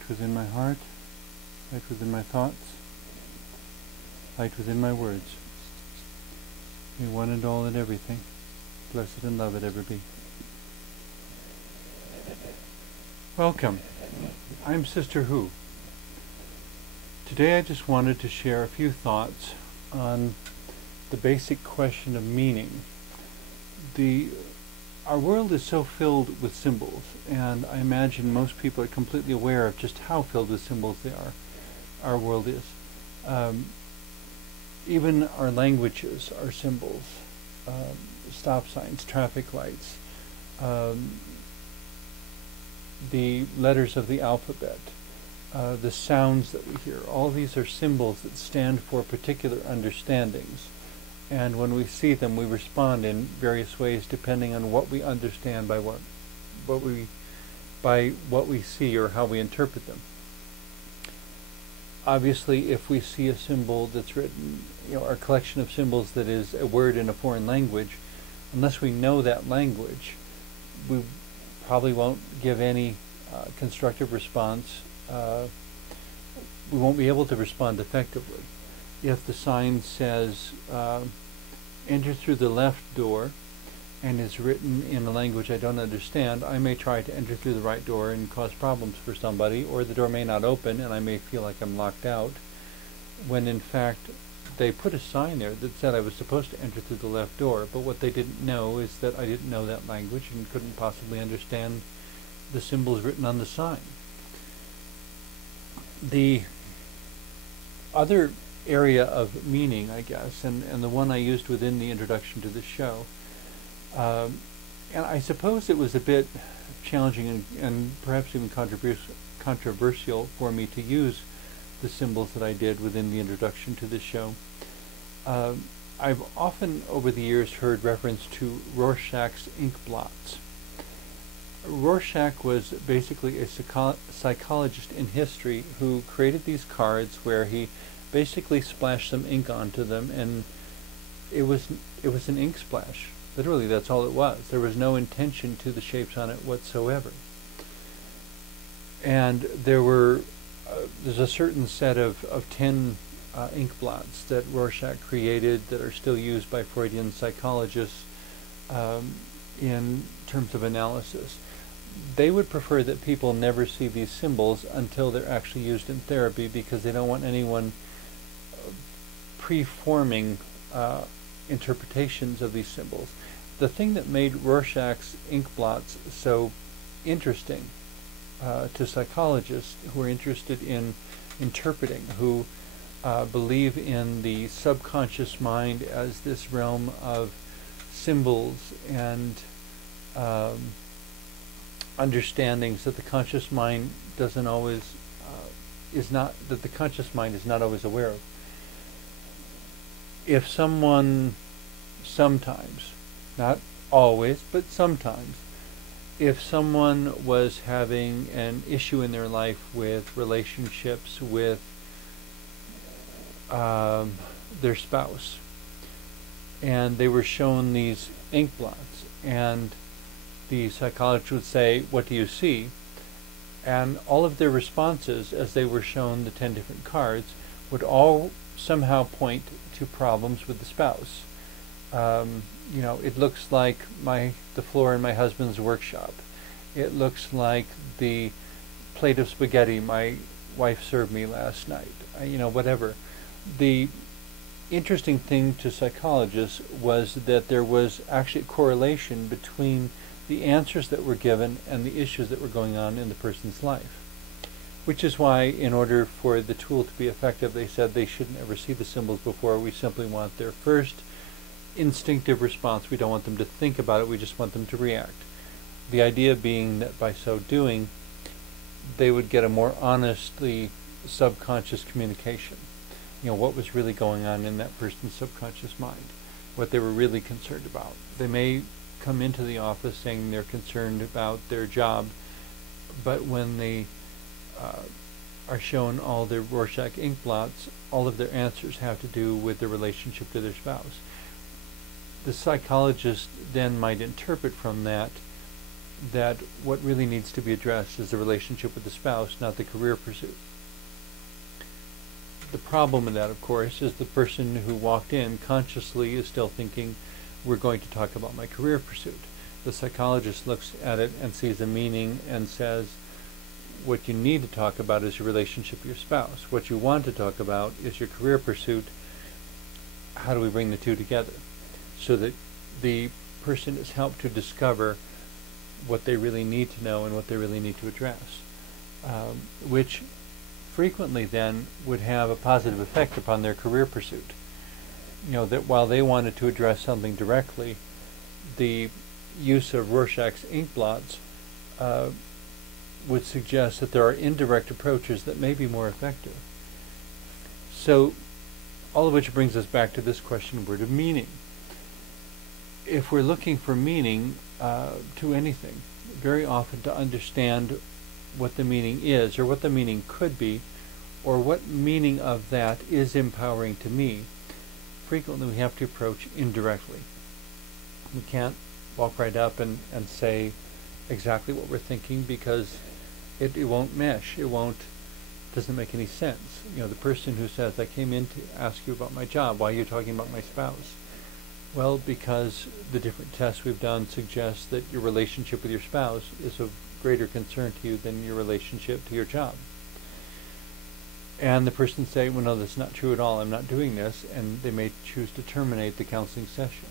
light within my heart, light within my thoughts, light within my words. May one and all and everything, blessed and loved ever be. Welcome. I'm Sister Who. Today I just wanted to share a few thoughts on the basic question of meaning. Our world is so filled with symbols, and I imagine most people are completely aware of just how filled with symbols they are. Our world is. Even our languages are symbols. Stop signs, traffic lights, the letters of the alphabet, the sounds that we hear. All these are symbols that stand for particular understandings. And when we see them, we respond in various ways depending on what we understand by what we see or how we interpret them. Obviously, if we see a symbol that's written, our collection of symbols that is a word in a foreign language, unless we know that language, we probably won't give any constructive response. We won't be able to respond effectively. If the sign says, enter through the left door, and is written in a language I don't understand, I may try to enter through the right door and cause problems for somebody, or the door may not open and I may feel like I'm locked out, when in fact they put a sign there that said I was supposed to enter through the left door, but what they didn't know is that I didn't know that language and couldn't possibly understand the symbols written on the sign. The other area of meaning, I guess, and the one I used within the introduction to the show, and I suppose it was a bit challenging and perhaps even controversial for me to use the symbols that I did within the introduction to this show. I've often over the years heard reference to Rorschach's ink blots. Rorschach was basically a psychologist in history who created these cards where he basically splashed some ink onto them, and it was an ink splash. Literally, that's all it was. There was no intention to the shapes on it whatsoever. And there's a certain set of 10 ink blots that Rorschach created that are still used by Freudian psychologists in terms of analysis. They would prefer that people never see these symbols until they're actually used in therapy, because they don't want anyone preforming interpretations of these symbols. The thing that made Rorschach's ink blots so interesting to psychologists who are interested in interpreting, who believe in the subconscious mind as this realm of symbols and understandings that the conscious mind doesn't always that the conscious mind is not always aware of. If someone sometimes, not always, but sometimes, if someone was having an issue in their life with relationships with their spouse, and they were shown these ink blots, and the psychologist would say, "What do you see?" And all of their responses, as they were shown the 10 different cards, would all somehow point to problems with the spouse. It looks like the floor in my husband's workshop. It looks like the plate of spaghetti my wife served me last night. Whatever. The interesting thing to psychologists was that there was actually a correlation between the answers that were given and the issues that were going on in the person's life. Which is why, in order for the tool to be effective, they said they shouldn't ever see the symbols before. We simply want their first instinctive response. We don't want them to think about it, we just want them to react. The idea being that by so doing, they would get a more honestly subconscious communication. What was really going on in that person's subconscious mind, what they were really concerned about. They may come into the office saying they're concerned about their job, but when they are shown all their Rorschach ink blots, all of their answers have to do with their relationship to their spouse. The psychologist then might interpret from that that what really needs to be addressed is the relationship with the spouse, not the career pursuit. The problem in that, of course, is the person who walked in consciously is still thinking, we're going to talk about my career pursuit. The psychologist looks at it and sees a meaning and says, what you need to talk about is your relationship with your spouse. What you want to talk about is your career pursuit. How do we bring the two together? So that the person is helped to discover what they really need to know and what they really need to address, which frequently then would have a positive effect upon their career pursuit. That while they wanted to address something directly, the use of Rorschach's ink blots would suggest that there are indirect approaches that may be more effective. So, all of which brings us back to this question, word of meaning. If we're looking for meaning to anything, very often to understand what the meaning is, or what the meaning could be, or what meaning of that is empowering to me, frequently we have to approach indirectly. We can't walk right up and say exactly what we're thinking, because it won't mesh. Doesn't make any sense. The person who says, I came in to ask you about my job, why are you talking about my spouse? Well, because the different tests we've done suggest that your relationship with your spouse is of greater concern to you than your relationship to your job. And the person say, well, no, that's not true at all, I'm not doing this, and they may choose to terminate the counseling session.